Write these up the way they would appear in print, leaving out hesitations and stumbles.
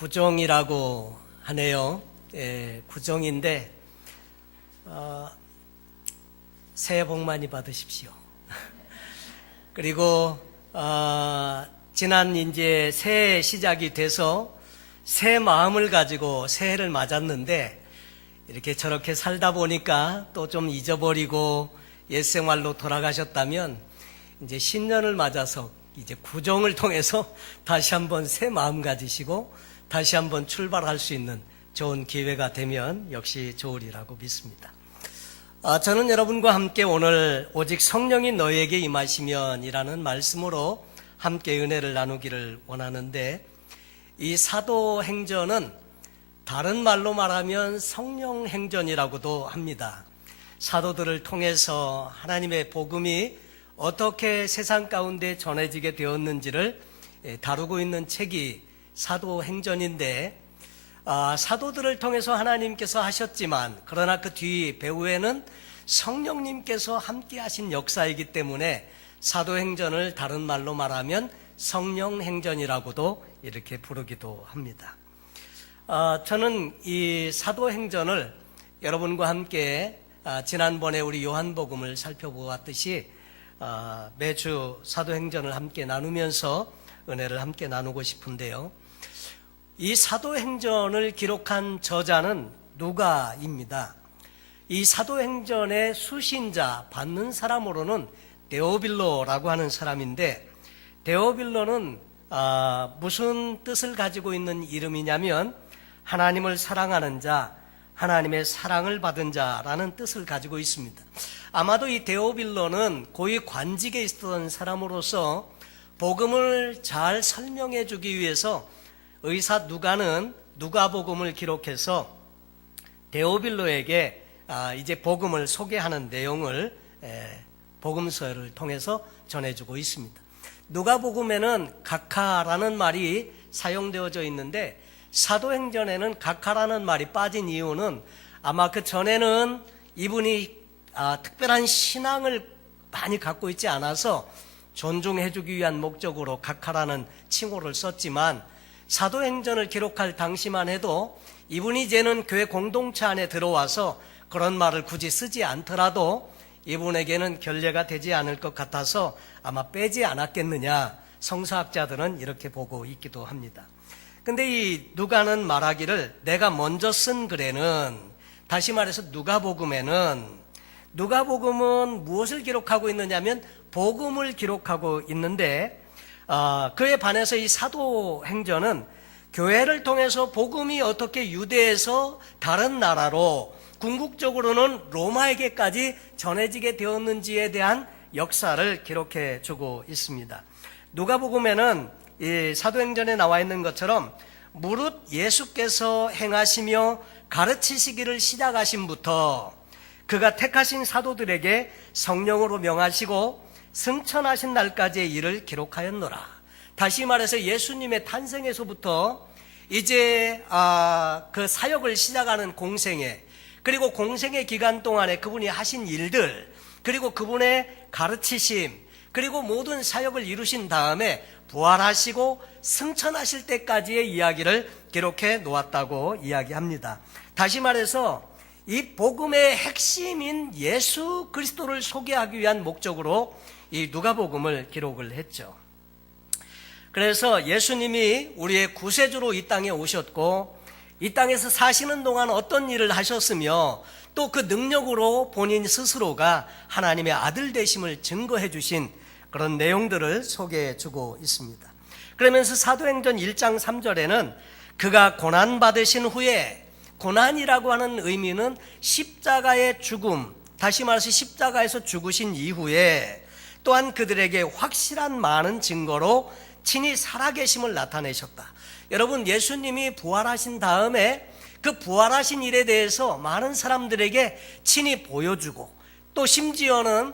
구정이라고 하네요. 구정인데 새해 복 많이 받으십시오. 그리고 지난 이제 새해 시작이 돼서 새 마음을 가지고 새해를 맞았는데 이렇게 저렇게 살다 보니까 또 좀 잊어버리고 옛 생활로 돌아가셨다면 이제 신년을 맞아서 이제 구정을 통해서 다시 한번 새 마음 가지시고 다시 한번 출발할 수 있는 좋은 기회가 되면 역시 좋으리라고 믿습니다. 저는 여러분과 함께 오늘 오직 성령이 너희에게 임하시면 이라는 말씀으로 함께 은혜를 나누기를 원하는데, 이 사도행전은 다른 말로 말하면 성령행전이라고도 합니다. 사도들을 통해서 하나님의 복음이 어떻게 세상 가운데 전해지게 되었는지를 다루고 있는 책이 사도행전인데, 사도들을 통해서 하나님께서 하셨지만 그러나 그 뒤 배후에는 성령님께서 함께 하신 역사이기 때문에 사도행전을 다른 말로 말하면 성령행전이라고도 이렇게 부르기도 합니다. 저는 이 사도행전을 여러분과 함께 지난번에 우리 요한복음을 살펴보았듯이 매주 사도행전을 함께 나누면서 은혜를 함께 나누고 싶은데요. 이 사도행전을 기록한 저자는 누가입니다. 이 사도행전의 수신자, 받는 사람으로는 데오빌로라고 하는 사람인데, 데오빌로는 무슨 뜻을 가지고 있는 이름이냐면 하나님을 사랑하는 자, 하나님의 사랑을 받은 자라는 뜻을 가지고 있습니다. 아마도 이 데오빌로는 고위 관직에 있었던 사람으로서 복음을 잘 설명해 주기 위해서 의사 누가는 누가복음을 기록해서 데오빌로에게 이제 복음을 소개하는 내용을 복음서를 통해서 전해주고 있습니다. 누가복음에는 각하라는 말이 사용되어져 있는데 사도행전에는 각하라는 말이 빠진 이유는 아마 그 전에는 이분이 특별한 신앙을 많이 갖고 있지 않아서 존중해주기 위한 목적으로 각하라는 칭호를 썼지만, 사도행전을 기록할 당시만 해도 이분이 이제는 교회 공동체 안에 들어와서 그런 말을 굳이 쓰지 않더라도 이분에게는 결례가 되지 않을 것 같아서 아마 빼지 않았겠느냐, 성서학자들은 이렇게 보고 있기도 합니다. 근데 이 누가는 말하기를 내가 먼저 쓴 글에는, 다시 말해서 누가복음은 무엇을 기록하고 있느냐면 복음을 기록하고 있는데, 그에 반해서 이 사도행전은 교회를 통해서 복음이 어떻게 유대에서 다른 나라로 궁극적으로는 로마에게까지 전해지게 되었는지에 대한 역사를 기록해 주고 있습니다. 누가복음에는 이 사도행전에 나와 있는 것처럼 무릇 예수께서 행하시며 가르치시기를 시작하신부터 그가 택하신 사도들에게 성령으로 명하시고 승천하신 날까지의 일을 기록하였노라. 다시 말해서 예수님의 탄생에서부터 이제 그 사역을 시작하는 공생애, 그리고 공생의 기간 동안에 그분이 하신 일들, 그리고 그분의 가르치심, 그리고 모든 사역을 이루신 다음에 부활하시고 승천하실 때까지의 이야기를 기록해 놓았다고 이야기합니다. 다시 말해서 이 복음의 핵심인 예수 그리스도를 소개하기 위한 목적으로 이 누가복음을 기록을 했죠. 그래서 예수님이 우리의 구세주로 이 땅에 오셨고 이 땅에서 사시는 동안 어떤 일을 하셨으며 또 그 능력으로 본인 스스로가 하나님의 아들 되심을 증거해 주신 그런 내용들을 소개해 주고 있습니다. 그러면서 사도행전 1장 3절에는 그가 고난받으신 후에, 고난이라고 하는 의미는 십자가의 죽음, 다시 말해서 십자가에서 죽으신 이후에 또한 그들에게 확실한 많은 증거로 친히 살아계심을 나타내셨다. 여러분, 예수님이 부활하신 다음에 그 부활하신 일에 대해서 많은 사람들에게 친히 보여주고, 또 심지어는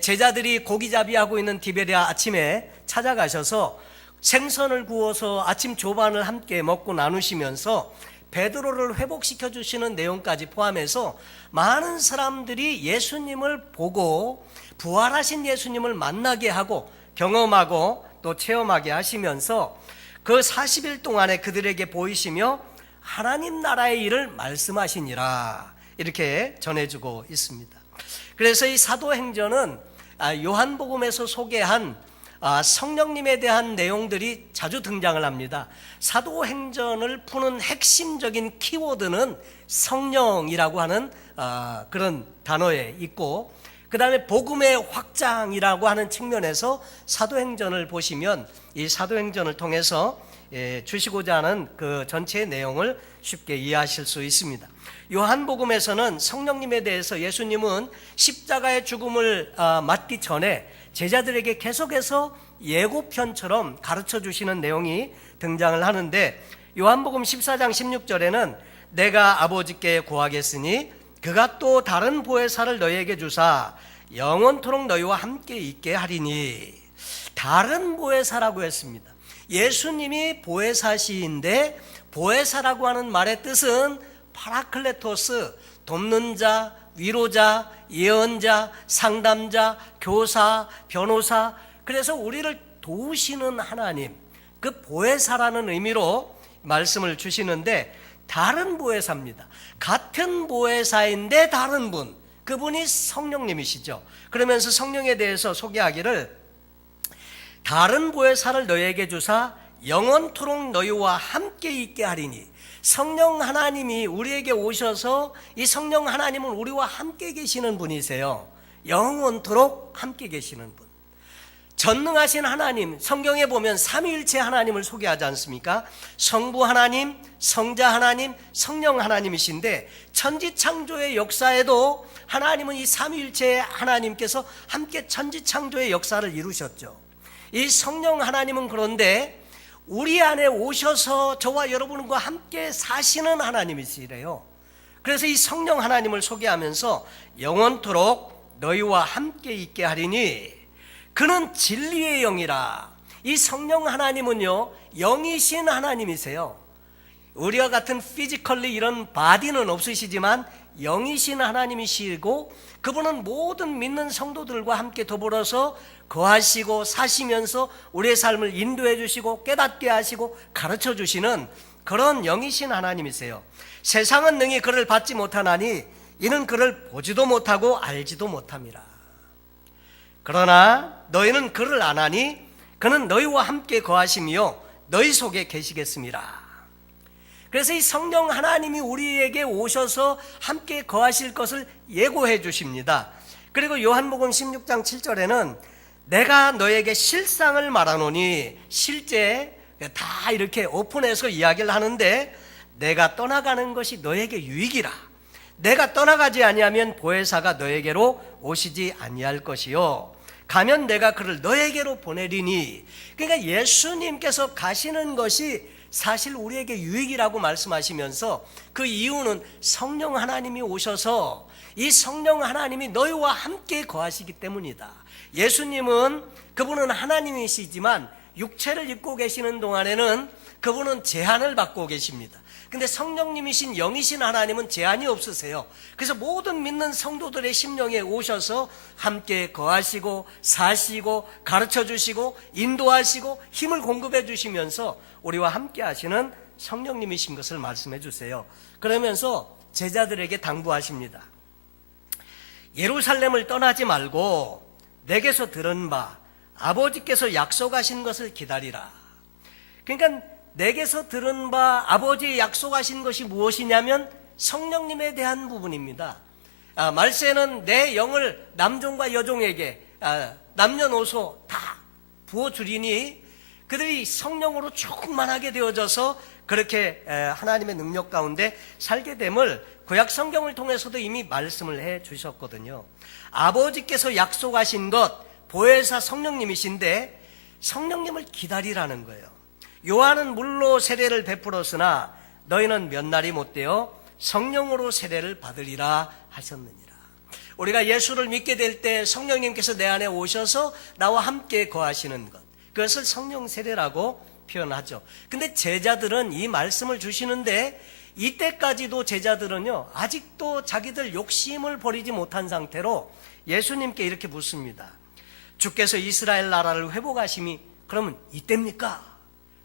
제자들이 고기잡이하고 있는 디베랴 아침에 찾아가셔서 생선을 구워서 아침 조반을 함께 먹고 나누시면서 베드로를 회복시켜 주시는 내용까지 포함해서 많은 사람들이 예수님을 보고 부활하신 예수님을 만나게 하고 경험하고 또 체험하게 하시면서 그 40일 동안에 그들에게 보이시며 하나님 나라의 일을 말씀하시니라, 이렇게 전해주고 있습니다. 그래서 이 사도행전은 요한복음에서 소개한 성령님에 대한 내용들이 자주 등장을 합니다. 사도행전을 푸는 핵심적인 키워드는 성령이라고 하는 그런 단어에 있고, 그 다음에 복음의 확장이라고 하는 측면에서 사도행전을 보시면 이 사도행전을 통해서 주시고자 하는 그 전체의 내용을 쉽게 이해하실 수 있습니다. 요한복음에서는 성령님에 대해서 예수님은 십자가의 죽음을 맞기 전에 제자들에게 계속해서 예고편처럼 가르쳐 주시는 내용이 등장을 하는데, 요한복음 14장 16절에는 내가 아버지께 구하겠으니 그가 또 다른 보혜사를 너희에게 주사 영원토록 너희와 함께 있게 하리니, 다른 보혜사라고 했습니다. 예수님이 보혜사시인데 보혜사라고 하는 말의 뜻은 파라클레토스, 돕는 자, 위로자, 예언자, 상담자, 교사, 변호사, 그래서 우리를 도우시는 하나님, 그 보혜사라는 의미로 말씀을 주시는데, 다른 보혜사입니다. 같은 보혜사인데 다른 분, 그분이 성령님이시죠. 그러면서 성령에 대해서 소개하기를 다른 보혜사를 너희에게 주사 영원토록 너희와 함께 있게 하리니, 성령 하나님이 우리에게 오셔서 이 성령 하나님은 우리와 함께 계시는 분이세요. 영원토록 함께 계시는 분. 전능하신 하나님, 성경에 보면 삼위일체 하나님을 소개하지 않습니까? 성부 하나님, 성자 하나님, 성령 하나님이신데, 천지창조의 역사에도 하나님은 이 삼위일체 하나님께서 함께 천지창조의 역사를 이루셨죠. 이 성령 하나님은 그런데 우리 안에 오셔서 저와 여러분과 함께 사시는 하나님이시래요. 그래서 이 성령 하나님을 소개하면서 영원토록 너희와 함께 있게 하리니 그는 진리의 영이라. 이 성령 하나님은요, 영이신 하나님이세요. 우리와 같은 피지컬리 이런 바디는 없으시지만 영이신 하나님이시고, 그분은 모든 믿는 성도들과 함께 더불어서 거하시고 사시면서 우리의 삶을 인도해 주시고 깨닫게 하시고 가르쳐 주시는 그런 영이신 하나님이세요. 세상은 능히 그를 받지 못하나니 이는 그를 보지도 못하고 알지도 못함이라. 그러나 너희는 그를 아나니 그는 너희와 함께 거하시며 너희 속에 계시겠습니다. 그래서 이 성령 하나님이 우리에게 오셔서 함께 거하실 것을 예고해 주십니다. 그리고 요한복음 16장 7절에는 내가 너에게 실상을 말하노니, 실제 다 이렇게 오픈해서 이야기를 하는데, 내가 떠나가는 것이 너에게 유익이라. 내가 떠나가지 아니하면 보혜사가 너에게로 오시지 아니할 것이요 가면 내가 그를 너에게로 보내리니. 그러니까 예수님께서 가시는 것이 사실 우리에게 유익이라고 말씀하시면서, 그 이유는 성령 하나님이 오셔서 이 성령 하나님이 너희와 함께 거하시기 때문이다. 예수님은, 그분은 하나님이시지만 육체를 입고 계시는 동안에는 그분은 제한을 받고 계십니다. 근데 성령님이신 영이신 하나님은 제한이 없으세요. 그래서 모든 믿는 성도들의 심령에 오셔서 함께 거하시고 사시고 가르쳐 주시고 인도하시고 힘을 공급해 주시면서 우리와 함께 하시는 성령님이신 것을 말씀해 주세요. 그러면서 제자들에게 당부하십니다. 예루살렘을 떠나지 말고 내게서 들은 바 아버지께서 약속하신 것을 기다리라. 그러니까 내게서 들은 바 아버지의 약속하신 것이 무엇이냐면 성령님에 대한 부분입니다. 말세는 내 영을 남종과 여종에게 남녀노소 다 부어주리니 그들이 성령으로 충만하게 되어져서 그렇게 하나님의 능력 가운데 살게 됨을 구약 성경을 통해서도 이미 말씀을 해 주셨거든요. 아버지께서 약속하신 것, 보혜사 성령님이신데 성령님을 기다리라는 거예요. 요한은 물로 세례를 베풀었으나 너희는 몇 날이 못되어 성령으로 세례를 받으리라 하셨느니라. 우리가 예수를 믿게 될 때 성령님께서 내 안에 오셔서 나와 함께 거하시는 것, 그것을 성령 세례라고 표현하죠. 근데 제자들은 이 말씀을 주시는데 이때까지도 제자들은요, 아직도 자기들 욕심을 버리지 못한 상태로 예수님께 이렇게 묻습니다. 주께서 이스라엘 나라를 회복하심이 그러면 이때입니까?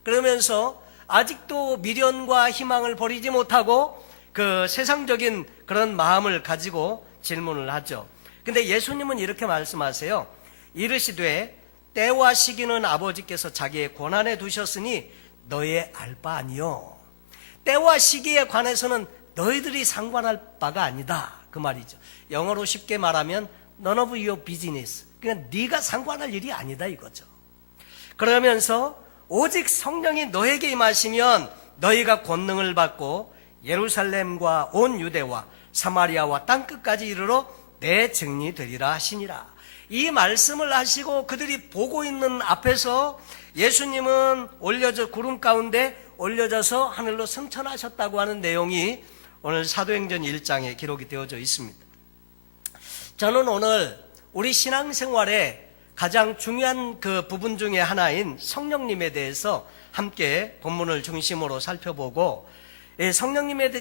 그러면서 아직도 미련과 희망을 버리지 못하고 그 세상적인 그런 마음을 가지고 질문을 하죠. 근데 예수님은 이렇게 말씀하세요. 이르시되 때와 시기는 아버지께서 자기의 권한에 두셨으니 너의 알 바 아니요. 때와 시기에 관해서는 너희들이 상관할 바가 아니다, 그 말이죠. 영어로 쉽게 말하면 none of your business. 그러니까 네가 상관할 일이 아니다 이거죠. 그러면서 오직 성령이 너에게 임하시면 너희가 권능을 받고 예루살렘과 온 유대와 사마리아와 땅끝까지 이르러 내 증인이 되리라 하시니라. 이 말씀을 하시고 그들이 보고 있는 앞에서 예수님은 구름 가운데 올려져서 하늘로 승천하셨다고 하는 내용이 오늘 사도행전 1장에 기록이 되어져 있습니다. 저는 오늘 우리 신앙생활에 가장 중요한 그 부분 중에 하나인 성령님에 대해서 함께 본문을 중심으로 살펴보고, 성령님에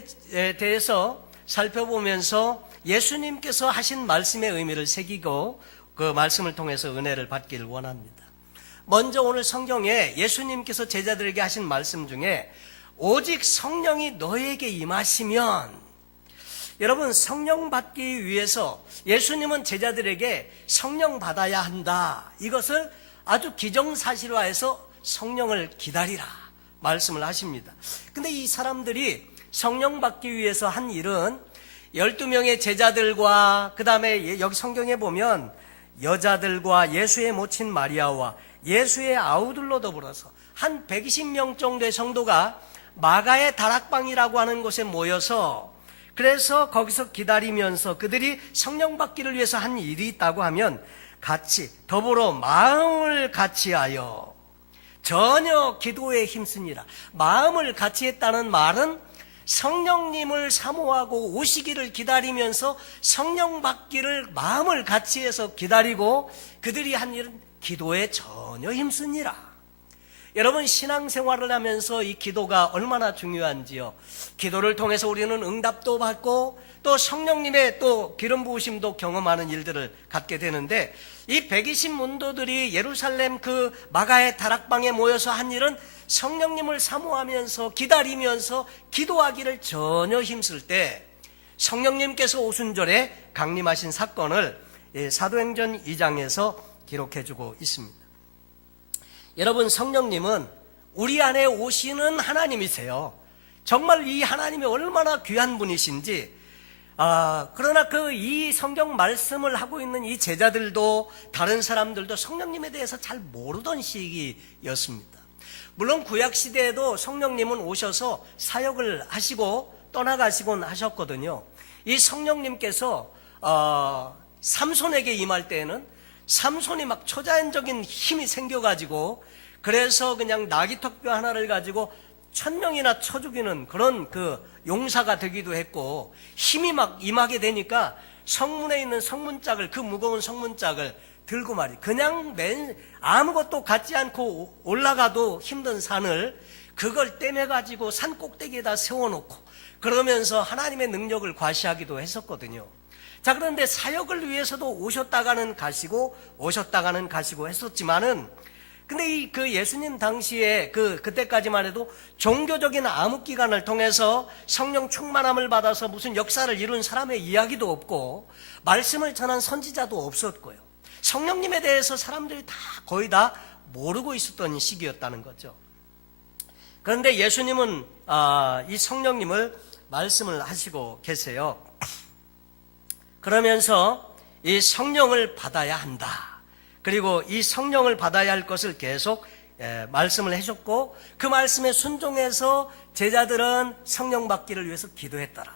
대해서 살펴보면서 예수님께서 하신 말씀의 의미를 새기고 그 말씀을 통해서 은혜를 받기를 원합니다. 먼저 오늘 성경에 예수님께서 제자들에게 하신 말씀 중에 오직 성령이 너에게 임하시면, 여러분 성령 받기 위해서 예수님은 제자들에게 성령 받아야 한다, 이것을 아주 기정사실화해서 성령을 기다리라 말씀을 하십니다. 근데 이 사람들이 성령 받기 위해서 한 일은 12명의 제자들과 그 다음에 여기 성경에 보면 여자들과 예수의 모친 마리아와 예수의 아우들로 더불어서 한 120명 정도의 성도가 마가의 다락방이라고 하는 곳에 모여서, 그래서 거기서 기다리면서 그들이 성령 받기를 위해서 한 일이 있다고 하면 같이 더불어 마음을 같이하여 전혀 기도에 힘쓰니라. 마음을 같이 했다는 말은 성령님을 사모하고 오시기를 기다리면서 성령 받기를 마음을 같이해서 기다리고 그들이 한 일은 기도에 전혀 힘쓰니라. 여러분 신앙생활을 하면서 이 기도가 얼마나 중요한지요. 기도를 통해서 우리는 응답도 받고 또 성령님의 또 기름 부으심도 경험하는 일들을 갖게 되는데, 이 120문도들이 예루살렘 그 마가의 다락방에 모여서 한 일은 성령님을 사모하면서 기다리면서 기도하기를 전혀 힘쓸 때 성령님께서 오순절에 강림하신 사건을 사도행전 2장에서 기록해주고 있습니다. 여러분 성령님은 우리 안에 오시는 하나님이세요. 정말 이 하나님이 얼마나 귀한 분이신지, 그러나 이 성경 말씀을 하고 있는 이 제자들도 다른 사람들도 성령님에 대해서 잘 모르던 시기였습니다. 물론 구약시대에도 성령님은 오셔서 사역을 하시고 떠나가시곤 하셨거든요. 이 성령님께서 삼손에게 임할 때에는 삼손이 막 초자연적인 힘이 생겨가지고, 그래서 그냥 나귀턱뼈 하나를 가지고 1000명이나 쳐 죽이는 그런 그 용사가 되기도 했고, 힘이 막 임하게 되니까 성문에 있는 성문짝을, 그 무거운 성문짝을 들고 말이 그냥 아무것도 갖지 않고 올라가도 힘든 산을 그걸 떼매가지고 산 꼭대기에다 세워놓고 그러면서 하나님의 능력을 과시하기도 했었거든요. 자, 그런데 사역을 위해서도 오셨다가는 가시고 오셨다가는 가시고 했었지만은, 근데 그 예수님 당시에 그때까지만 해도 종교적인 암흑기간을 통해서 성령 충만함을 받아서 무슨 역사를 이룬 사람의 이야기도 없고 말씀을 전한 선지자도 없었고요. 성령님에 대해서 사람들이 거의 다 모르고 있었던 시기였다는 거죠. 그런데 예수님은 이 성령님을 말씀을 하시고 계세요. 그러면서 이 성령을 받아야 한다. 그리고 이 성령을 받아야 할 것을 계속 말씀을 해줬고, 그 말씀에 순종해서 제자들은 성령 받기를 위해서 기도했더라.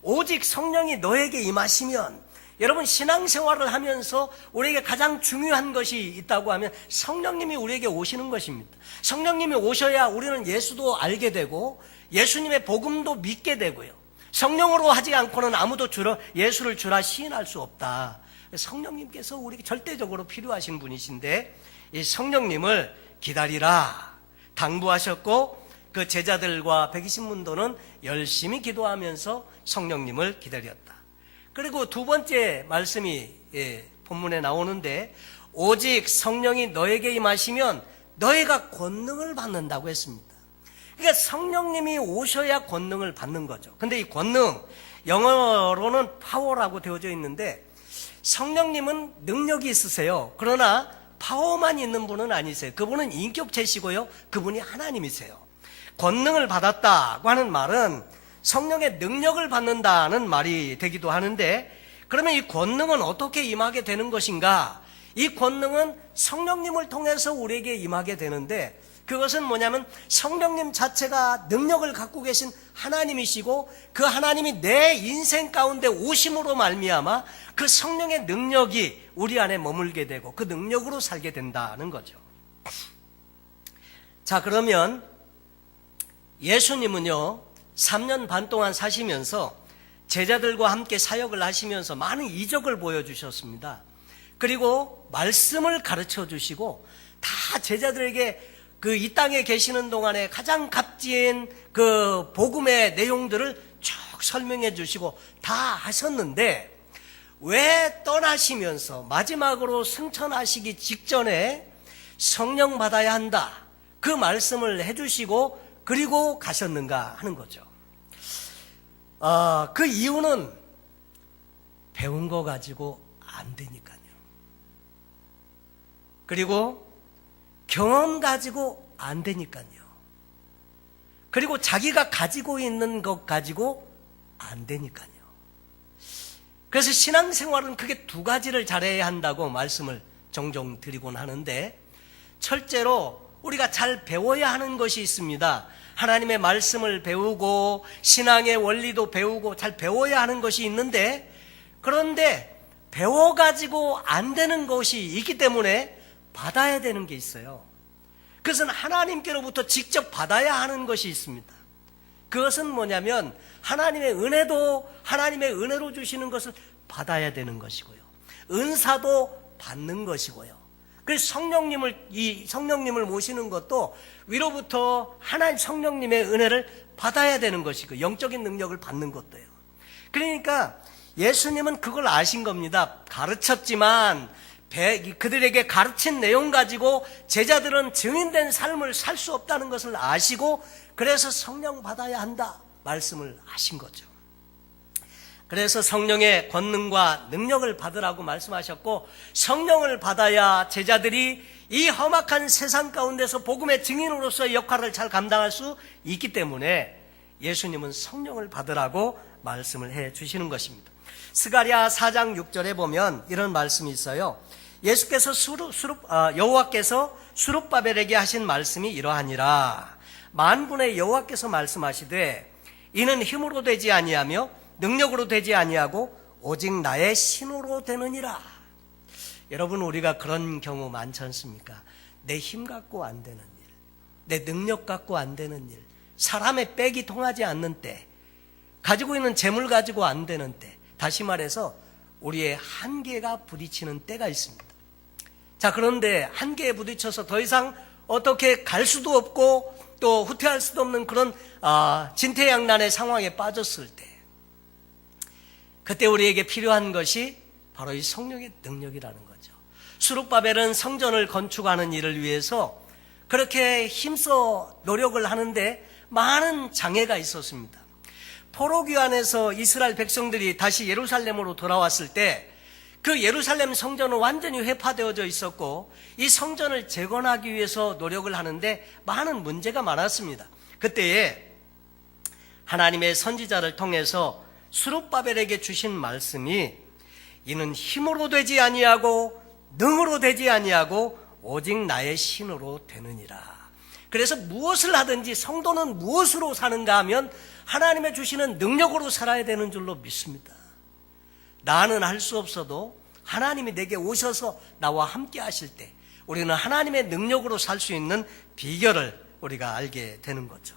오직 성령이 너에게 임하시면, 여러분 신앙생활을 하면서 우리에게 가장 중요한 것이 있다고 하면 성령님이 우리에게 오시는 것입니다. 성령님이 오셔야 우리는 예수도 알게 되고 예수님의 복음도 믿게 되고요. 성령으로 하지 않고는 아무도 예수를 주라 시인할 수 없다. 성령님께서 우리에게 절대적으로 필요하신 분이신데, 이 성령님을 기다리라 당부하셨고, 그 제자들과 120문도는 열심히 기도하면서 성령님을 기다렸다. 그리고 두 번째 말씀이 본문에 나오는데, 오직 성령이 너에게 임하시면 너희가 권능을 받는다고 했습니다. 그러니까 성령님이 오셔야 권능을 받는 거죠. 근데 이 권능, 영어로는 파워라고 되어져 있는데 성령님은 능력이 있으세요. 그러나 파워만 있는 분은 아니세요. 그분은 인격체시고요. 그분이 하나님이세요. 권능을 받았다고 하는 말은 성령의 능력을 받는다는 말이 되기도 하는데, 그러면 이 권능은 어떻게 임하게 되는 것인가? 이 권능은 성령님을 통해서 우리에게 임하게 되는데, 그것은 뭐냐면 성령님 자체가 능력을 갖고 계신 하나님이시고 그 하나님이 내 인생 가운데 오심으로 말미암아 그 성령의 능력이 우리 안에 머물게 되고 그 능력으로 살게 된다는 거죠. 자, 그러면 예수님은요 3년 반 동안 사시면서 제자들과 함께 사역을 하시면서 많은 이적을 보여주셨습니다. 그리고 말씀을 가르쳐 주시고 다 제자들에게 그 이 땅에 계시는 동안에 가장 값진 그 복음의 내용들을 쭉 설명해 주시고 다 하셨는데, 왜 떠나시면서 마지막으로 승천하시기 직전에 성령 받아야 한다 그 말씀을 해주시고 그리고 가셨는가 하는 거죠. 그 이유는 배운 거 가지고 안 되니까요. 그리고 경험 가지고 안 되니까요. 그리고 자기가 가지고 있는 것 가지고 안 되니까요. 그래서 신앙생활은 크게 두 가지를 잘해야 한다고 말씀을 종종 드리곤 하는데, 첫째로 우리가 잘 배워야 하는 것이 있습니다. 하나님의 말씀을 배우고 신앙의 원리도 배우고 잘 배워야 하는 것이 있는데, 그런데 배워가지고 안 되는 것이 있기 때문에 받아야 되는 게 있어요. 그것은 하나님께로부터 직접 받아야 하는 것이 있습니다. 그것은 뭐냐면 하나님의 은혜도 하나님의 은혜로 주시는 것을 받아야 되는 것이고요. 은사도 받는 것이고요. 그래서 성령님을 모시는 것도 위로부터 하나님 성령님의 은혜를 받아야 되는 것이고 영적인 능력을 받는 것도요. 그러니까 예수님은 그걸 아신 겁니다. 가르쳤지만 그들에게 가르친 내용 가지고 제자들은 증인된 삶을 살 수 없다는 것을 아시고 그래서 성령 받아야 한다 말씀을 하신 거죠. 그래서 성령의 권능과 능력을 받으라고 말씀하셨고, 성령을 받아야 제자들이 이 험악한 세상 가운데서 복음의 증인으로서의 역할을 잘 감당할 수 있기 때문에 예수님은 성령을 받으라고 말씀을 해 주시는 것입니다. 스가랴 4장 6절에 보면 이런 말씀이 있어요. 예수께서 여호와께서 수룹바벨에게 하신 말씀이 이러하니라. 만군의 여호와께서 말씀하시되 이는 힘으로 되지 아니하며 능력으로 되지 아니하고 오직 나의 신으로 되느니라. 여러분, 우리가 그런 경우 많지 않습니까? 내 힘 갖고 안 되는 일, 내 능력 갖고 안 되는 일, 사람의 빽이 통하지 않는 때, 가지고 있는 재물 가지고 안 되는 때, 다시 말해서 우리의 한계가 부딪히는 때가 있습니다. 자, 그런데 한계에 부딪혀서 더 이상 어떻게 갈 수도 없고 또 후퇴할 수도 없는 그런 진퇴양난의 상황에 빠졌을 때, 그때 우리에게 필요한 것이 바로 이 성령의 능력이라는 거죠. 수룹바벨은 성전을 건축하는 일을 위해서 그렇게 힘써 노력을 하는데 많은 장애가 있었습니다. 포로기환에서 이스라엘 백성들이 다시 예루살렘으로 돌아왔을 때 그 예루살렘 성전은 완전히 회파되어져 있었고 이 성전을 재건하기 위해서 노력을 하는데 많은 문제가 많았습니다. 그때에 하나님의 선지자를 통해서 수룹바벨에게 주신 말씀이 이는 힘으로 되지 아니하고 능으로 되지 아니하고 오직 나의 신으로 되느니라. 그래서 무엇을 하든지 성도는 무엇으로 사는가 하면 하나님의 주시는 능력으로 살아야 되는 줄로 믿습니다. 나는 할 수 없어도 하나님이 내게 오셔서 나와 함께 하실 때 우리는 하나님의 능력으로 살 수 있는 비결을 우리가 알게 되는 거죠.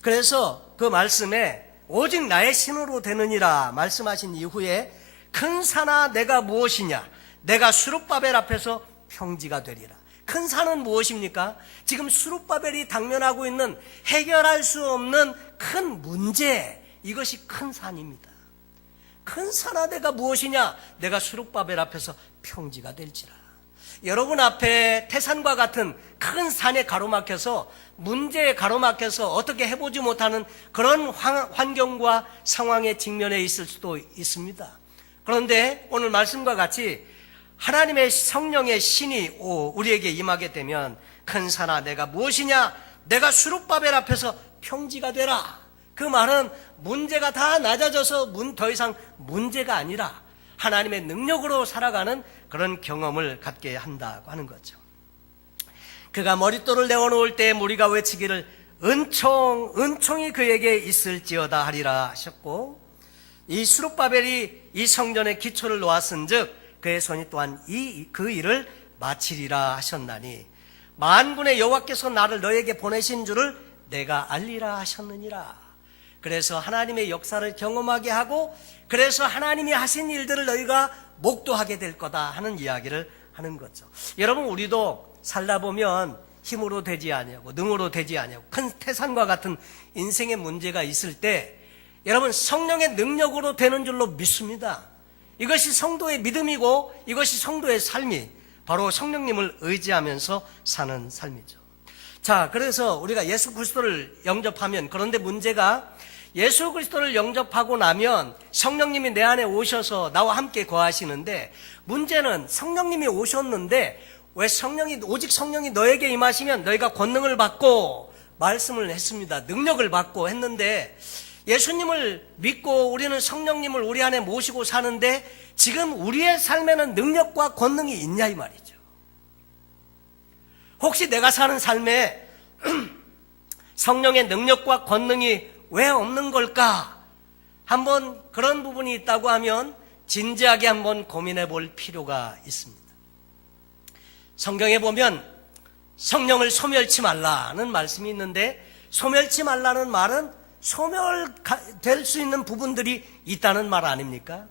그래서 그 말씀에 오직 나의 신으로 되느니라 말씀하신 이후에 큰 산아 내가 무엇이냐, 내가 수룹바벨 앞에서 평지가 되리라. 큰 산은 무엇입니까? 지금 수룹바벨이 당면하고 있는 해결할 수 없는 큰 문제, 이것이 큰 산입니다. 큰 산아 내가 무엇이냐, 내가 수룹바벨 앞에서 평지가 될지라. 여러분 앞에 태산과 같은 큰 산에 가로막혀서 문제에 가로막혀서 어떻게 해보지 못하는 그런 환경과 상황에 직면해 있을 수도 있습니다. 그런데 오늘 말씀과 같이 하나님의 성령의 신이 우리에게 임하게 되면 큰 산아 내가 무엇이냐, 내가 수룹바벨 앞에서 평지가 되라. 그 말은 문제가 다 낮아져서 더 이상 문제가 아니라 하나님의 능력으로 살아가는 그런 경험을 갖게 한다고 하는 거죠. 그가 머릿돌을 내어놓을 때 무리가 외치기를 은총이 그에게 있을지어다 하리라 하셨고, 이 수룹바벨이 이 성전의 기초를 놓았은즉 그의 손이 또한 그 일을 마치리라 하셨나니 만군의 여호와께서 나를 너에게 보내신 줄을 내가 알리라 하셨느니라. 그래서 하나님의 역사를 경험하게 하고 그래서 하나님이 하신 일들을 너희가 목도하게 될 거다 하는 이야기를 하는 거죠. 여러분, 우리도 살다 보면 힘으로 되지 아니하고 능으로 되지 아니하고 큰 태산과 같은 인생의 문제가 있을 때 여러분 성령의 능력으로 되는 줄로 믿습니다. 이것이 성도의 믿음이고 이것이 성도의 삶이 바로 성령님을 의지하면서 사는 삶이죠. 자, 그래서 우리가 예수 그리스도를 영접하면, 그런데 문제가 예수 그리스도를 영접하고 나면 성령님이 내 안에 오셔서 나와 함께 거하시는데, 문제는 성령님이 오셨는데 왜 오직 성령이 너에게 임하시면 너희가 권능을 받고 말씀을 했습니다. 능력을 받고 했는데, 예수님을 믿고 우리는 성령님을 우리 안에 모시고 사는데 지금 우리의 삶에는 능력과 권능이 있냐 이 말이죠. 혹시 내가 사는 삶에 성령의 능력과 권능이 왜 없는 걸까? 한번 그런 부분이 있다고 하면 진지하게 한번 고민해 볼 필요가 있습니다. 성경에 보면 성령을 소멸치 말라는 말씀이 있는데, 소멸치 말라는 말은 소멸될 수 있는 부분들이 있다는 말 아닙니까?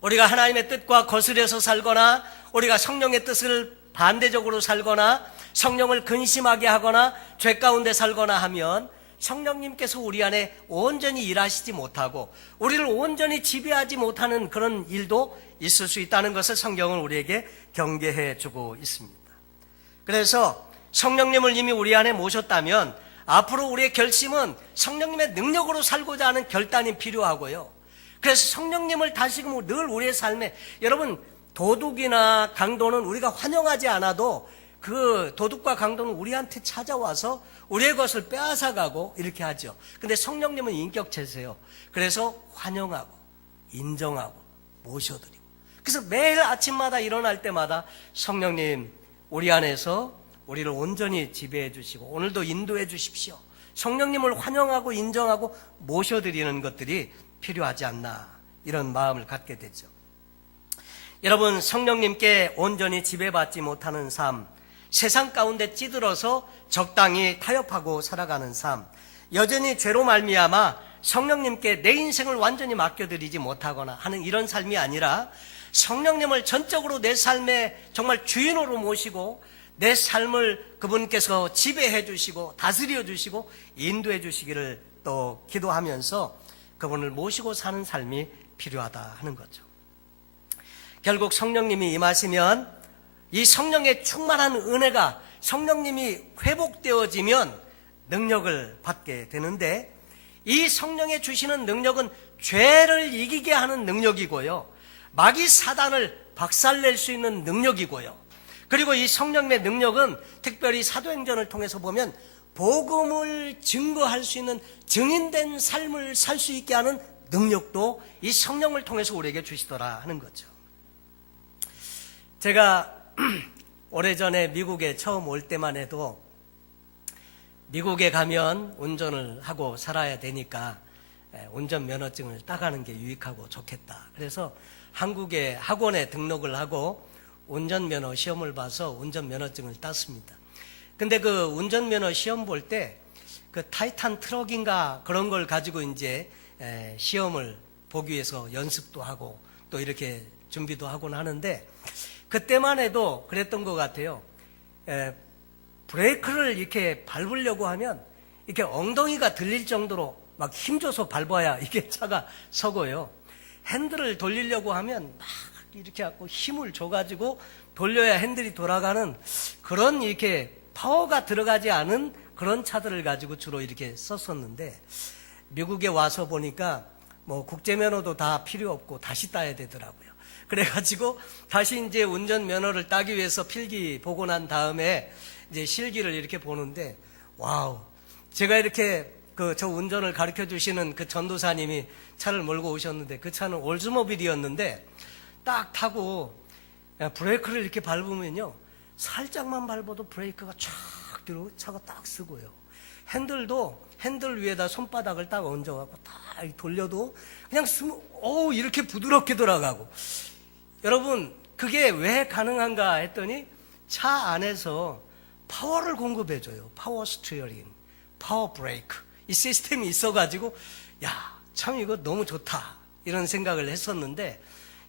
우리가 하나님의 뜻과 거슬려서 살거나 우리가 성령의 뜻을 반대적으로 살거나 성령을 근심하게 하거나 죄 가운데 살거나 하면 성령님께서 우리 안에 온전히 일하시지 못하고 우리를 온전히 지배하지 못하는 그런 일도 있을 수 있다는 것을 성경은 우리에게 경계해 주고 있습니다. 그래서 성령님을 이미 우리 안에 모셨다면 앞으로 우리의 결심은 성령님의 능력으로 살고자 하는 결단이 필요하고요. 그래서 성령님을 다시금 늘 우리의 삶에, 여러분 도둑이나 강도는 우리가 환영하지 않아도 그 도둑과 강도는 우리한테 찾아와서 우리의 것을 빼앗아가고 이렇게 하죠. 근데 성령님은 인격체세요. 그래서 환영하고 인정하고 모셔드리고, 그래서 매일 아침마다 일어날 때마다 성령님 우리 안에서 우리를 온전히 지배해 주시고 오늘도 인도해 주십시오. 성령님을 환영하고 인정하고 모셔드리는 것들이 필요하지 않나, 이런 마음을 갖게 되죠. 여러분, 성령님께 온전히 지배받지 못하는 삶, 세상 가운데 찌들어서 적당히 타협하고 살아가는 삶, 여전히 죄로 말미암아 성령님께 내 인생을 완전히 맡겨드리지 못하거나 하는 이런 삶이 아니라 성령님을 전적으로 내 삶의 정말 주인으로 모시고 내 삶을 그분께서 지배해 주시고 다스려 주시고 인도해 주시기를 또 기도하면서 그분을 모시고 사는 삶이 필요하다 하는 거죠. 결국 성령님이 임하시면 이 성령의 충만한 은혜가, 성령님이 회복되어지면 능력을 받게 되는데, 이 성령의 주시는 능력은 죄를 이기게 하는 능력이고요, 마귀 사단을 박살낼 수 있는 능력이고요, 그리고 이 성령의 능력은 특별히 사도행전을 통해서 보면 복음을 증거할 수 있는 증인된 삶을 살 수 있게 하는 능력도 이 성령을 통해서 우리에게 주시더라 하는 거죠. 제가 오래전에 미국에 처음 올 때만 해도 미국에 가면 운전을 하고 살아야 되니까 운전면허증을 따가는 게 유익하고 좋겠다. 그래서 한국의 학원에 등록을 하고 운전면허 시험을 봐서 운전면허증을 땄습니다. 근데 그 운전면허 시험 볼 때 그 타이탄 트럭인가 그런 걸 가지고 이제 시험을 보기 위해서 연습도 하고 또 이렇게 준비도 하곤 하는데, 그때만 해도 그랬던 것 같아요. 브레이크를 이렇게 밟으려고 하면 이렇게 엉덩이가 들릴 정도로 막 힘줘서 밟아야 이게 차가 서고요. 핸들을 돌리려고 하면 막 이렇게 갖고 힘을 줘가지고 돌려야 핸들이 돌아가는 그런 이렇게 파워가 들어가지 않은 그런 차들을 가지고 주로 이렇게 썼었는데, 미국에 와서 보니까 뭐 국제면허도 다 필요 없고 다시 따야 되더라고요. 그래가지고 다시 이제 운전면허를 따기 위해서 필기 보고 난 다음에 이제 실기를 이렇게 보는데, 와우, 제가 이렇게 저 운전을 가르쳐 주시는 그 전도사님이 차를 몰고 오셨는데, 그 차는 올즈모빌이었는데 딱 타고 브레이크를 이렇게 밟으면요, 살짝만 밟아도 브레이크가 쫙 들어오고 차가 딱 쓰고요. 핸들 위에다 손바닥을 딱 얹어갖고 딱 돌려도 그냥 이렇게 부드럽게 돌아가고. 여러분, 그게 왜 가능한가 했더니 차 안에서 파워를 공급해줘요. 파워 스티어링, 파워 브레이크, 이 시스템이 있어가지고 참 이거 너무 좋다 이런 생각을 했었는데,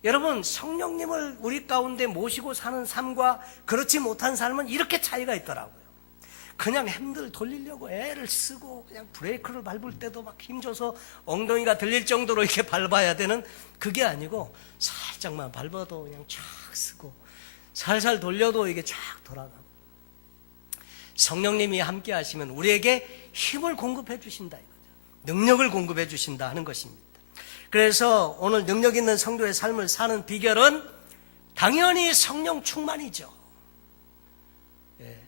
여러분, 성령님을 우리 가운데 모시고 사는 삶과 그렇지 못한 삶은 이렇게 차이가 있더라고요. 그냥 핸들 돌리려고 애를 쓰고 그냥 브레이크를 밟을 때도 막 힘줘서 엉덩이가 들릴 정도로 이렇게 밟아야 되는, 그게 아니고 살짝만 밟아도 그냥 쫙 쓰고 살살 돌려도 이게 쫙 돌아가고. 성령님이 함께 하시면 우리에게 힘을 공급해 주신다 이거죠. 능력을 공급해 주신다 하는 것입니다. 그래서 오늘 능력 있는 성도의 삶을 사는 비결은 당연히 성령 충만이죠.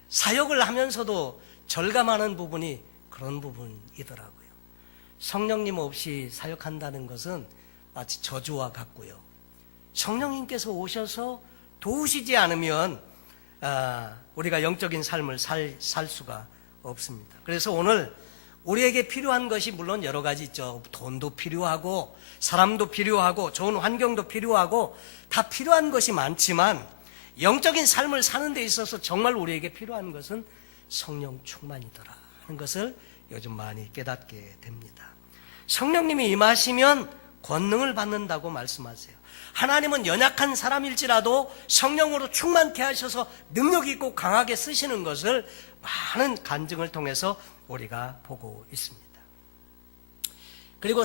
사역을 하면서도 절감하는 부분이 그런 부분이더라고요. 성령님 없이 사역한다는 것은 마치 저주와 같고요. 성령님께서 오셔서 도우시지 않으면 우리가 영적인 삶을 살 수가 없습니다. 그래서 오늘 우리에게 필요한 것이 물론 여러 가지 있죠. 돈도 필요하고 사람도 필요하고 좋은 환경도 필요하고 다 필요한 것이 많지만, 영적인 삶을 사는 데 있어서 정말 우리에게 필요한 것은 성령 충만이더라 하는 것을 요즘 많이 깨닫게 됩니다. 성령님이 임하시면 권능을 받는다고 말씀하세요. 하나님은 연약한 사람일지라도 성령으로 충만케 하셔서 능력 있고 강하게 쓰시는 것을 많은 간증을 통해서 우리가 보고 있습니다. 그리고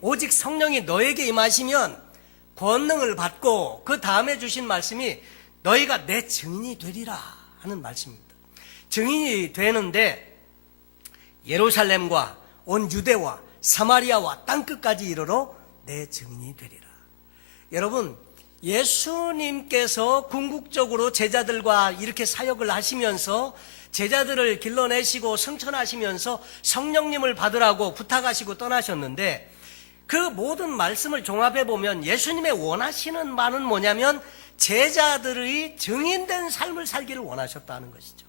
오직 성령이 너에게 임하시면 권능을 받고, 그 다음에 주신 말씀이 너희가 내 증인이 되리라 하는 말씀입니다. 증인이 되는데 예루살렘과 온 유대와 사마리아와 땅끝까지 이르러 내 증인이 되리라. 여러분, 예수님께서 궁극적으로 제자들과 이렇게 사역을 하시면서 제자들을 길러내시고 승천하시면서 성령님을 받으라고 부탁하시고 떠나셨는데, 그 모든 말씀을 종합해 보면 예수님의 원하시는 바는 뭐냐면 제자들의 증인된 삶을 살기를 원하셨다는 것이죠.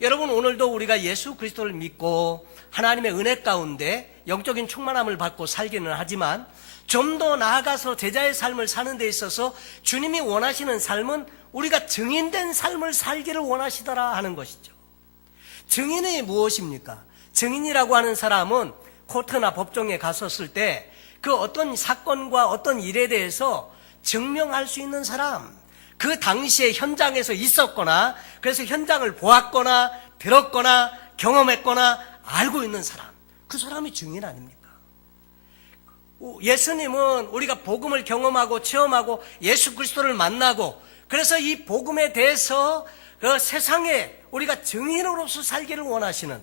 여러분, 오늘도 우리가 예수 그리스도를 믿고 하나님의 은혜 가운데 영적인 충만함을 받고 살기는 하지만, 좀 더 나아가서 제자의 삶을 사는 데 있어서 주님이 원하시는 삶은 우리가 증인된 삶을 살기를 원하시더라 하는 것이죠. 증인이 무엇입니까? 증인이라고 하는 사람은 코트나 법정에 갔었을 때 그 어떤 사건과 어떤 일에 대해서 증명할 수 있는 사람, 그 당시에 현장에서 있었거나 그래서 현장을 보았거나 들었거나 경험했거나 알고 있는 사람, 그 사람이 증인 아닙니까? 예수님은 우리가 복음을 경험하고 체험하고 예수 그리스도를 만나고, 그래서 이 복음에 대해서 그 세상에 우리가 증인으로서 살기를 원하시는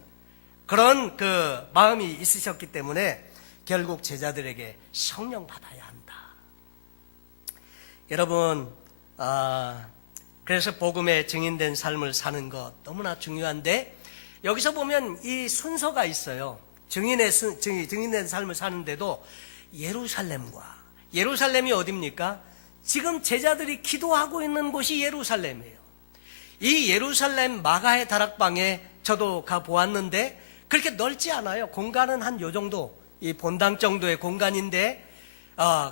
그런 그 마음이 있으셨기 때문에 결국 제자들에게 성령 받아야 한다. 여러분, 그래서 복음에 증인된 삶을 사는 것 너무나 중요한데, 여기서 보면 이 순서가 있어요. 증인된 삶을 사는데도 예루살렘이 어디입니까? 지금 제자들이 기도하고 있는 곳이 예루살렘이에요. 이 예루살렘 마가의 다락방에 저도 가보았는데 그렇게 넓지 않아요. 공간은 한 요 정도, 이 본당 정도의 공간인데,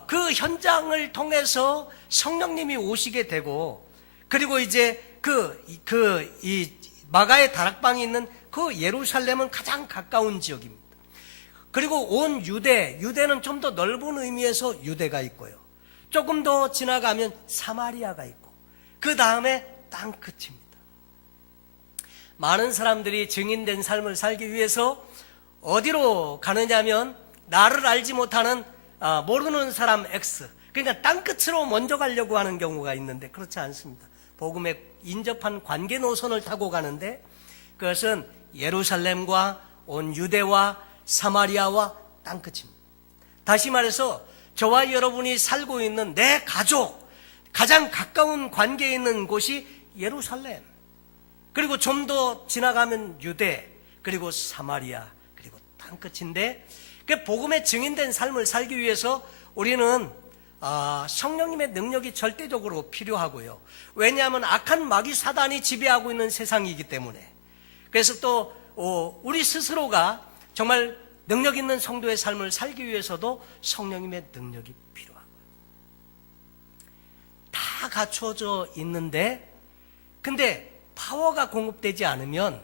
그 현장을 통해서 성령님이 오시게 되고, 그리고 이제 이 마가의 다락방이 있는 그 예루살렘은 가장 가까운 지역입니다. 그리고 온 유대는 좀 더 넓은 의미에서 유대가 있고요. 조금 더 지나가면 사마리아가 있고, 그 다음에 땅끝입니다. 많은 사람들이 증인된 삶을 살기 위해서 어디로 가느냐면, 나를 알지 못하는 모르는 사람 X, 그러니까 땅끝으로 먼저 가려고 하는 경우가 있는데 그렇지 않습니다. 복음에 인접한 관계 노선을 타고 가는데 그것은 예루살렘과 온 유대와 사마리아와 땅끝입니다. 다시 말해서 저와 여러분이 살고 있는 내 가족, 가장 가까운 관계에 있는 곳이 예루살렘, 그리고 좀 더 지나가면 유대, 그리고 사마리아, 그리고 땅끝인데 그 복음에 증인된 삶을 살기 위해서 우리는 성령님의 능력이 절대적으로 필요하고요. 왜냐하면 악한 마귀 사단이 지배하고 있는 세상이기 때문에. 그래서 또 우리 스스로가 정말 능력 있는 성도의 삶을 살기 위해서도 성령님의 능력이 필요하고요. 다 갖춰져 있는데 근데 파워가 공급되지 않으면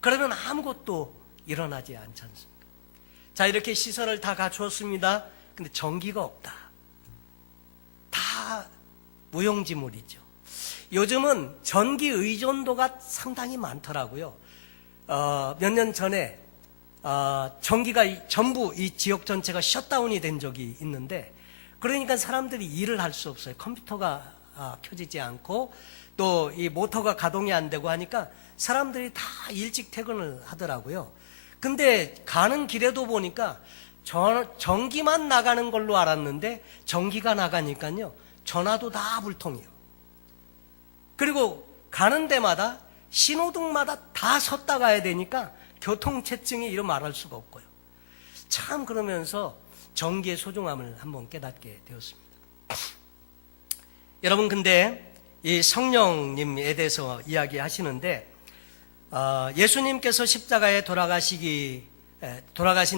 그러면 아무것도 일어나지 않지 않습니까? 자, 이렇게 시설을 다 갖추었습니다. 근데 전기가 없다. 다 무용지물이죠. 요즘은 전기 의존도가 상당히 많더라고요. 몇 년 전에 전기가 전부 이 지역 전체가 셧다운이 된 적이 있는데 그러니까 사람들이 일을 할 수 없어요. 컴퓨터가 켜지지 않고 또 이 모터가 가동이 안 되고 하니까 사람들이 다 일찍 퇴근을 하더라고요. 근데 가는 길에도 보니까 전기만 나가는 걸로 알았는데 전기가 나가니까요 전화도 다 불통이요. 그리고 가는 데마다 신호등마다 다 섰다 가야 되니까 교통체증이 이루 말할 수가 없고요. 참 그러면서 전기의 소중함을 한번 깨닫게 되었습니다. 여러분, 근데 이 성령님에 대해서 이야기하시는데 예수님께서 십자가에 돌아가신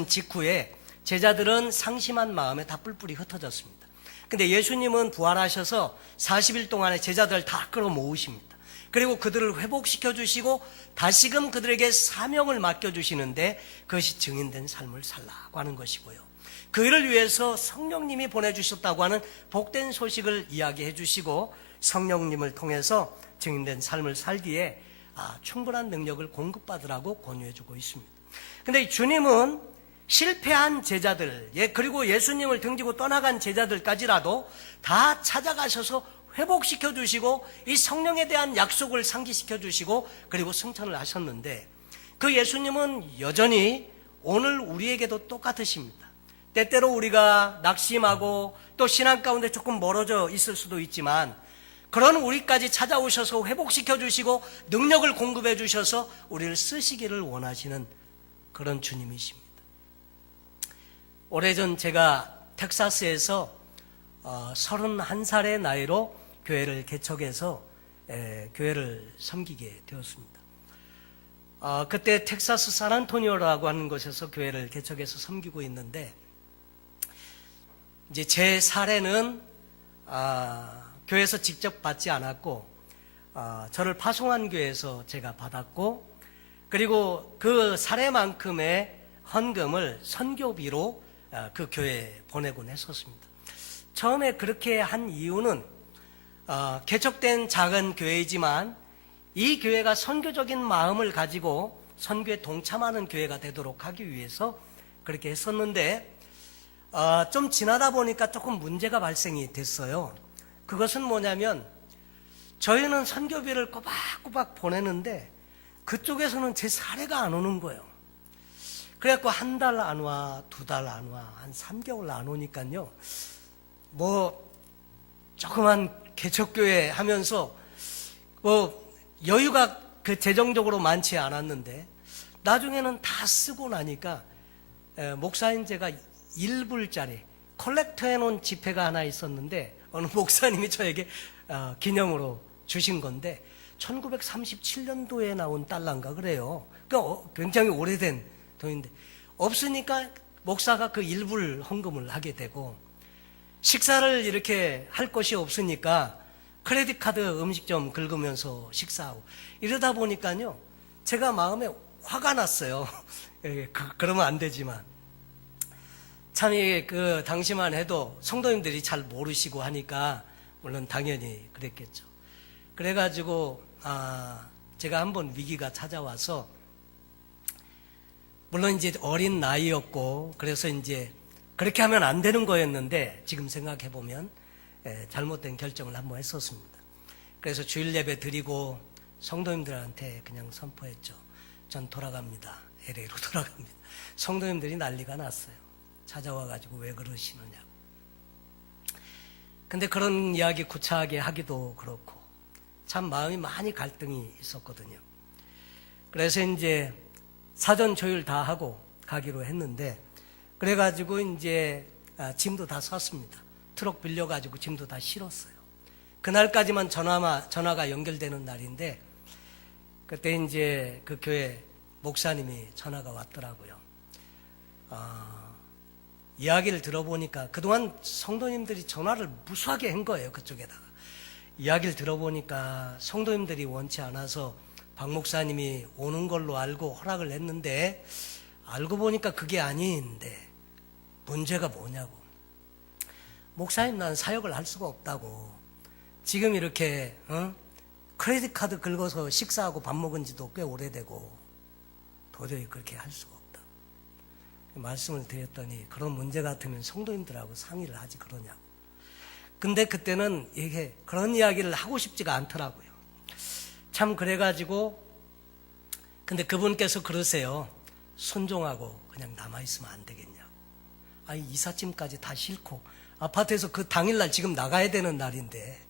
직후에 제자들은 상심한 마음에 다 뿔뿔이 흩어졌습니다. 근데 예수님은 부활하셔서 40일 동안에 제자들을 다 끌어모으십니다. 그리고 그들을 회복시켜 주시고 다시금 그들에게 사명을 맡겨주시는데 그것이 증인된 삶을 살라고 하는 것이고요. 그 일을 위해서 성령님이 보내주셨다고 하는 복된 소식을 이야기해 주시고 성령님을 통해서 증인된 삶을 살기에 충분한 능력을 공급받으라고 권유해 주고 있습니다. 근데 주님은 실패한 제자들, 그리고 예수님을 등지고 떠나간 제자들까지라도 다 찾아가셔서 회복시켜 주시고 이 성령에 대한 약속을 상기시켜 주시고 그리고 승천을 하셨는데 그 예수님은 여전히 오늘 우리에게도 똑같으십니다. 때때로 우리가 낙심하고 또 신앙 가운데 조금 멀어져 있을 수도 있지만 그런 우리까지 찾아오셔서 회복시켜 주시고 능력을 공급해 주셔서 우리를 쓰시기를 원하시는 그런 주님이십니다. 오래전 제가 텍사스에서 31살의 나이로 교회를 개척해서 교회를 섬기게 되었습니다. 그때 텍사스 샌안토니오라고 하는 곳에서 교회를 개척해서 섬기고 있는데 이제 제 사례는 교회에서 직접 받지 않았고 저를 파송한 교회에서 제가 받았고 그리고 그 사례만큼의 헌금을 선교비로 그 교회에 보내곤 했었습니다. 처음에 그렇게 한 이유는 개척된 작은 교회이지만 이 교회가 선교적인 마음을 가지고 선교에 동참하는 교회가 되도록 하기 위해서 그렇게 했었는데 좀 지나다 보니까 조금 문제가 발생이 됐어요. 그것은 뭐냐면 저희는 선교비를 꼬박꼬박 보내는데 그쪽에서는 제 사례가 안 오는 거예요. 그래갖고 한 달 안 와, 두 달 안 와, 한 3개월 안 오니까요. 조그만 개척교회 하면서 여유가 재정적으로 많지 않았는데 나중에는 다 쓰고 나니까 목사인 제가 1불짜리 컬렉터 해놓은 지폐가 하나 있었는데 어느 목사님이 저에게 기념으로 주신 건데 1937년도에 나온 달러인가 그래요. 그러니까 굉장히 오래된 돈인데 없으니까 목사가 그 1불 헌금을 하게 되고 식사를 이렇게 할 것이 없으니까 크레딧 카드 음식점 긁으면서 식사하고 이러다 보니까요 제가 마음에 화가 났어요. 그러면 안 되지만 참 그 당시만 해도 성도님들이 잘 모르시고 하니까 물론 당연히 그랬겠죠. 그래가지고 제가 한번 위기가 찾아와서 물론 이제 어린 나이였고 그래서 이제 그렇게 하면 안 되는 거였는데 지금 생각해 보면 잘못된 결정을 한번 했었습니다. 그래서 주일 예배 드리고 성도님들한테 그냥 선포했죠. 전 돌아갑니다. LA로 돌아갑니다. 성도님들이 난리가 났어요. 찾아와가지고 왜 그러시느냐고. 근데 그런 이야기 구차하게 하기도 그렇고 참 마음이 많이 갈등이 있었거든요. 그래서 이제 사전 조율 다 하고 가기로 했는데, 그래가지고 이제 짐도 다 샀습니다. 트럭 빌려가지고 짐도 다 실었어요. 그날까지만 전화가 연결되는 날인데, 그때 이제 그 교회 목사님이 전화가 왔더라고요. 이야기를 들어보니까 그동안 성도님들이 전화를 무수하게 한 거예요. 그쪽에다가 이야기를 들어보니까 성도님들이 원치 않아서 박 목사님이 오는 걸로 알고 허락을 했는데, 알고 보니까 그게 아닌데 문제가 뭐냐고. 목사님, 난 사역을 할 수가 없다고. 지금 이렇게 크레딧 카드 긁어서 식사하고 밥 먹은 지도 꽤 오래되고 도저히 그렇게 할 수가 없다. 말씀을 드렸더니 그런 문제 같으면 성도님들하고 상의를 하지 그러냐고. 근데 그때는 이게 그런 이야기를 하고 싶지가 않더라고요. 참 그래가지고, 근데 그분께서 그러세요. 순종하고 그냥 남아있으면 안 되겠냐고. 아니, 이삿짐까지 다 싣고 아파트에서 그 당일날 지금 나가야 되는 날인데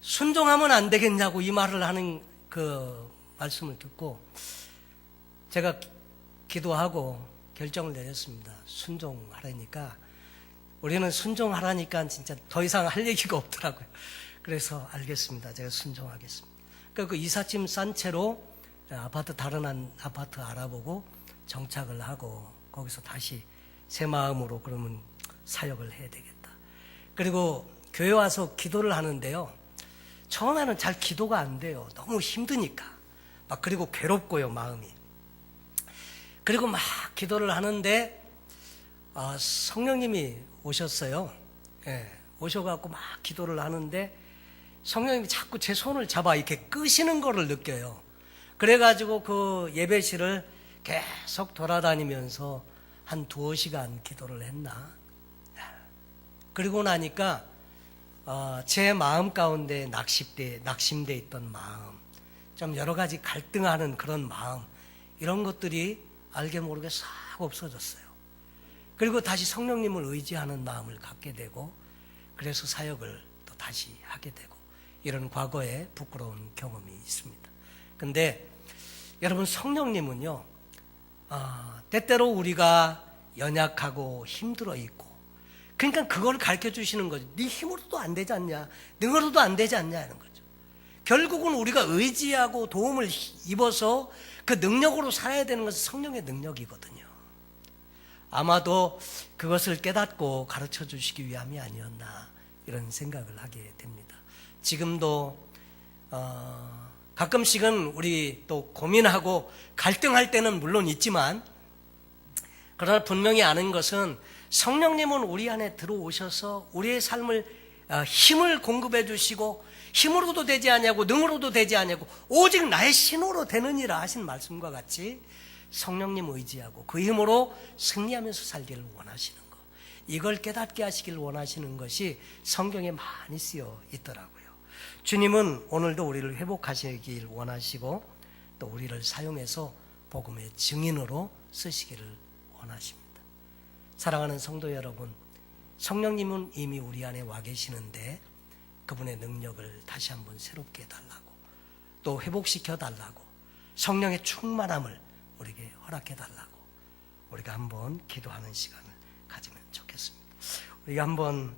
순종하면 안 되겠냐고 이 말을 하는 그 말씀을 듣고 제가 기도하고 결정을 내렸습니다. 순종하라니까. 우리는 순종하라니까 진짜 더 이상 할 얘기가 없더라고요. 그래서 알겠습니다. 제가 순종하겠습니다. 그러니까 그 이삿짐 싼 채로 다른 아파트 알아보고 정착을 하고 거기서 다시 새 마음으로 그러면 사역을 해야 되겠다. 그리고 교회 와서 기도를 하는데요. 처음에는 잘 기도가 안 돼요. 너무 힘드니까. 그리고 괴롭고요, 마음이. 그리고 막 기도를 하는데 성령님이 오셨어요. 오셔갖고 막 기도를 하는데 성령님이 자꾸 제 손을 잡아 이렇게 끄시는 거를 느껴요. 그래가지고 그 예배실을 계속 돌아다니면서 한 2시간 기도를 했나. 그리고 나니까 제 마음 가운데 낙심돼 있던 마음, 좀 여러 가지 갈등하는 그런 마음, 이런 것들이 알게 모르게 싹 없어졌어요. 그리고 다시 성령님을 의지하는 마음을 갖게 되고, 그래서 사역을 또 다시 하게 되고, 이런 과거에 부끄러운 경험이 있습니다. 근데 여러분, 성령님은요, 때때로 우리가 연약하고 힘들어 있고, 그러니까 그걸 가르쳐 주시는 거죠. 네 힘으로도 안 되지 않냐, 능으로도 안 되지 않냐 하는 거죠. 결국은 우리가 의지하고 도움을 입어서 그 능력으로 살아야 되는 것은 성령의 능력이거든요. 아마도 그것을 깨닫고 가르쳐 주시기 위함이 아니었나, 이런 생각을 하게 됩니다. 지금도 가끔씩은 우리 또 고민하고 갈등할 때는 물론 있지만, 그러나 분명히 아는 것은 성령님은 우리 안에 들어오셔서 우리의 삶을 힘을 공급해 주시고, 힘으로도 되지 아니하고 능으로도 되지 아니하고 오직 나의 신으로 되느니라 하신 말씀과 같이 성령님 의지하고 그 힘으로 승리하면서 살기를 원하시는 것, 이걸 깨닫게 하시길 원하시는 것이 성경에 많이 쓰여 있더라고요. 주님은 오늘도 우리를 회복하시길 원하시고 또 우리를 사용해서 복음의 증인으로 쓰시기를 원하십니다. 사랑하는 성도 여러분, 성령님은 이미 우리 안에 와 계시는데 그분의 능력을 다시 한번 새롭게 해달라고, 또 회복시켜 달라고, 성령의 충만함을 우리에게 허락해 달라고 우리가 한번 기도하는 시간을 가지면 좋겠습니다. 우리가 한번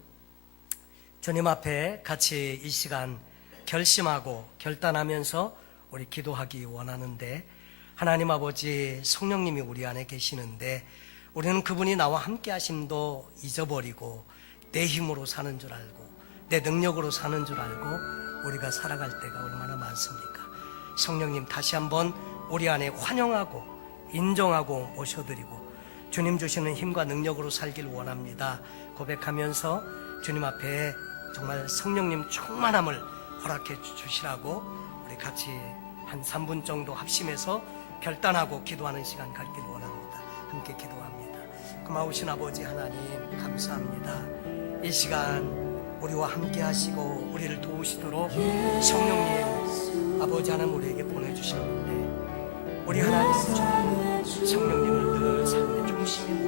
주님 앞에 같이 이 시간 결심하고 결단하면서 우리 기도하기 원하는데, 하나님 아버지, 성령님이 우리 안에 계시는데 우리는 그분이 나와 함께 하심도 잊어버리고 내 힘으로 사는 줄 알고 내 능력으로 사는 줄 알고 우리가 살아갈 때가 얼마나 많습니까? 성령님, 다시 한번 우리 안에 환영하고 인정하고 모셔드리고 주님 주시는 힘과 능력으로 살길 원합니다 고백하면서 주님 앞에 정말 성령님 충만함을 허락해 주시라고 우리 같이 한 3분 정도 합심해서 결단하고 기도하는 시간 갖길 원합니다. 함께 기도합니다. 고마우신 아버지 하나님 감사합니다. 이 시간 우리와 함께 하시고 우리를 도우시도록 성령님 아버지 하나님 우리에게 보내주셨는데 우리 하나님 좀 성령님을 늘 삶의 중심에